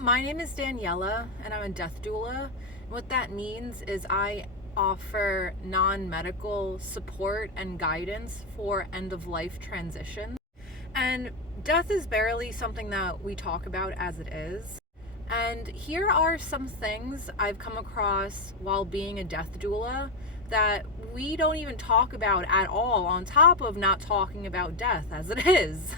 My name is Daniela, and I'm a death doula. What that means is I offer non medical support and guidance for end of life transition. And death is barely something that we talk about as it is. And here are some things I've come across while being a death doula that we don't even talk about at all, on top of not talking about death as it is.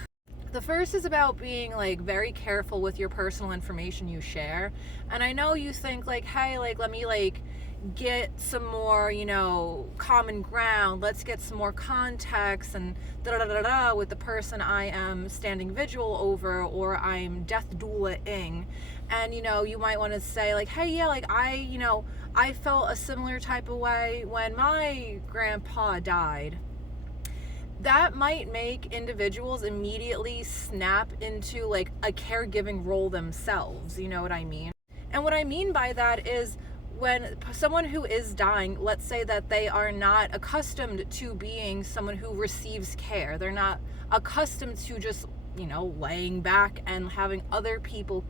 The first is about being like very careful with your personal information you share. And I know you think like, hey, like let me like get some more, common ground. Let's get some more context and da da da da with the person I am standing vigil over or I'm death doula-ing. And you might want to say like, hey, yeah, like I felt a similar type of way when my grandpa died. That might make individuals immediately snap into like a caregiving role themselves. You know what I mean? And what I mean by that is when someone who is dying, let's say that they are not accustomed to being someone who receives care, they're not accustomed to just, laying back and having other people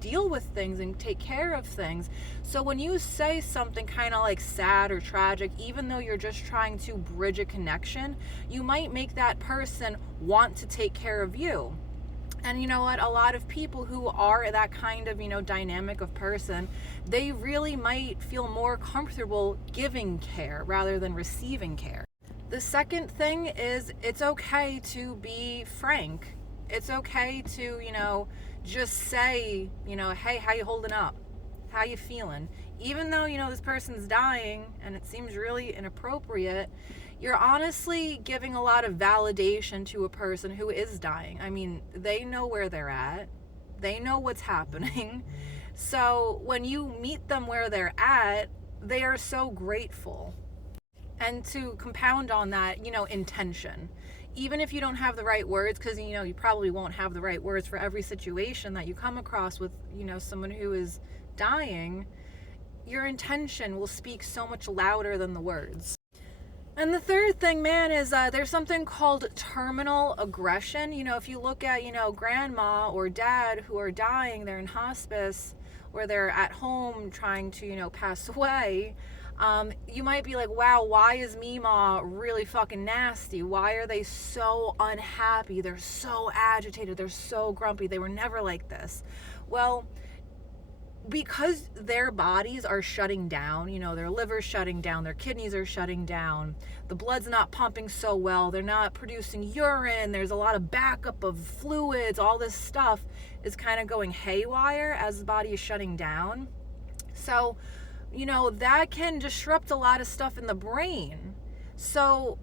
deal with things and take care of things. So when you say something kind of like sad or tragic, even though you're just trying to bridge a connection, you might make that person want to take care of you. And you know what? A lot of people who are that kind of, dynamic of person, they really might feel more comfortable giving care rather than receiving care. The second thing is it's okay to be frank. It's okay to, just say, hey, how you holding up? How you feeling? Even though, this person's dying and it seems really inappropriate, you're honestly giving a lot of validation to a person who is dying. I mean, they know where they're at. They know what's happening. So when you meet them where they're at, they are so grateful. And to compound on that, intention. Even if you don't have the right words, because you probably won't have the right words for every situation that you come across with someone who is dying, your intention will speak so much louder than the words. And the third thing, man, is there's something called terminal aggression. If you look at grandma or dad who are dying, they're in hospice or they're at home trying to pass away, you might be like, wow, why is Mima really fucking nasty? Why are they so unhappy? They're so agitated. They're so grumpy. They were never like this. Well, because their bodies are shutting down, their liver's shutting down, their kidneys are shutting down, the blood's not pumping so well, they're not producing urine, there's a lot of backup of fluids, all this stuff is kind of going haywire as the body is shutting down. So that can disrupt a lot of stuff in the brain. So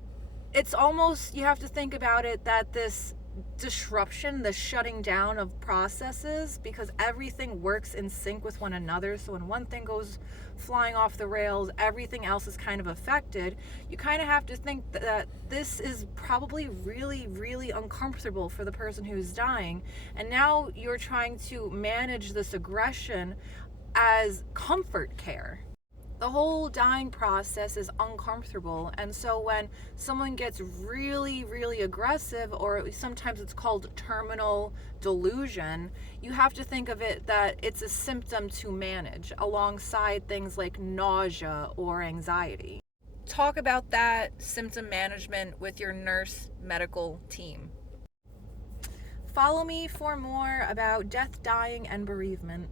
it's almost, you have to think about it that this disruption, the shutting down of processes, because everything works in sync with one another. So when one thing goes flying off the rails, everything else is kind of affected. You kind of have to think that this is probably really, really uncomfortable for the person who's dying. And now you're trying to manage this aggression as comfort care. The whole dying process is uncomfortable, and so when someone gets really, really aggressive, or sometimes it's called terminal delusion, you have to think of it that it's a symptom to manage alongside things like nausea or anxiety. Talk about that symptom management with your nurse medical team. Follow me for more about death, dying, and bereavement.